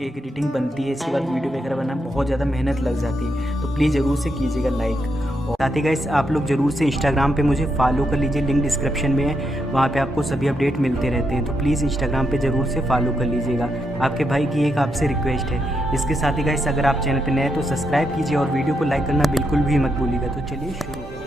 एक एडिटिंग बनती है, इसके बाद वीडियो वगैरह बनाना बहुत ज़्यादा मेहनत लग जाती है। तो प्लीज़ ज़रूर से कीजिएगा लाइक। और साथ ही गाइस आप लोग ज़रूर से इंस्टाग्राम पे मुझे फॉलो कर लीजिए, लिंक डिस्क्रिप्शन में है, वहाँ पे आपको सभी अपडेट मिलते रहते हैं। तो प्लीज़ इंस्टाग्राम पे ज़रूर से फॉलो कर लीजिएगा। आपके भाई की एक आपसे रिक्वेस्ट है। इसके साथ ही गाइस अगर आप चैनल पे नए हैं तो सब्सक्राइब कीजिए और वीडियो को लाइक करना बिल्कुल भी मत भूलिएगा। तो चलिए शुरू करते हैं।